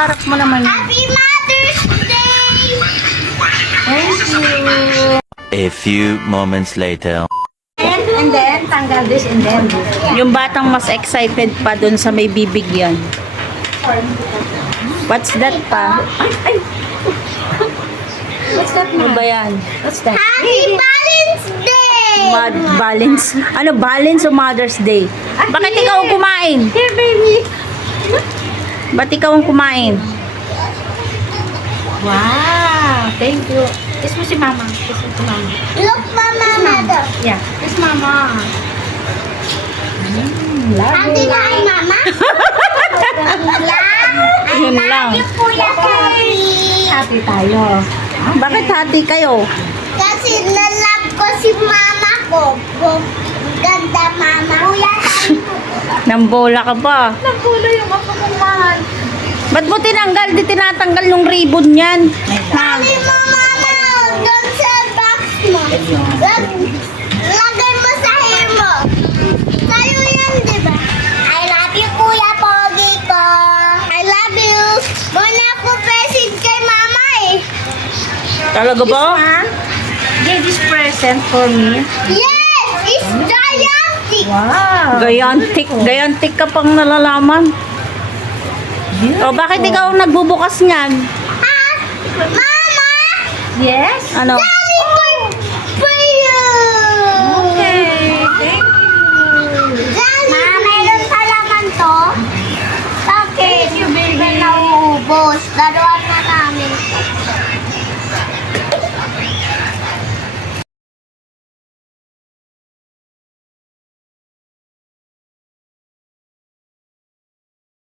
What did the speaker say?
harap mo naman. Happy Mother's Day! Thank you. A few moments later. And then, tanggal this and then. Yung batang mas excited pa dun sa may bibigyan. What's that pa? What's that, Ano Ma? ba yan? What's that? Happy Valentine's Day! Balance? Ano, balance o Mother's Day? Bakit ikaw ang kumain? Here, baby. Ba't ikaw ang kumain? Wow. Thank you. Kiss mo si Mama. Kiss mo si Mama. Look, Mama, mother. Yeah. Kiss Mama. Love Happy you. na kay Mama? Yun lang. Kuya Kay. Happy tayo. Bakit hati kayo? Kasi nalab ko si Mama ko. Ganda, Mama. Kuya Kay. Nambola ka pa. Nagkulo yung ako kong mahal. Ba't mo tinanggal? Di tinatanggal yung ribbon yan. Ha? Sabi mo, Mama, doon sa box mo. Lagay mo sa hair mo. Sa'yo yan, di ba? I love you, Kuya Pogi ko. I love you. Muna ako present kay Mama eh. Talaga ba? Ma, give this present for me. Yes! It's gigantic! Wow. Gayantik ka pang nalalaman. O, bakit ikaw ang nagbubukas niyan? Ha? Mama! Yes. Ano?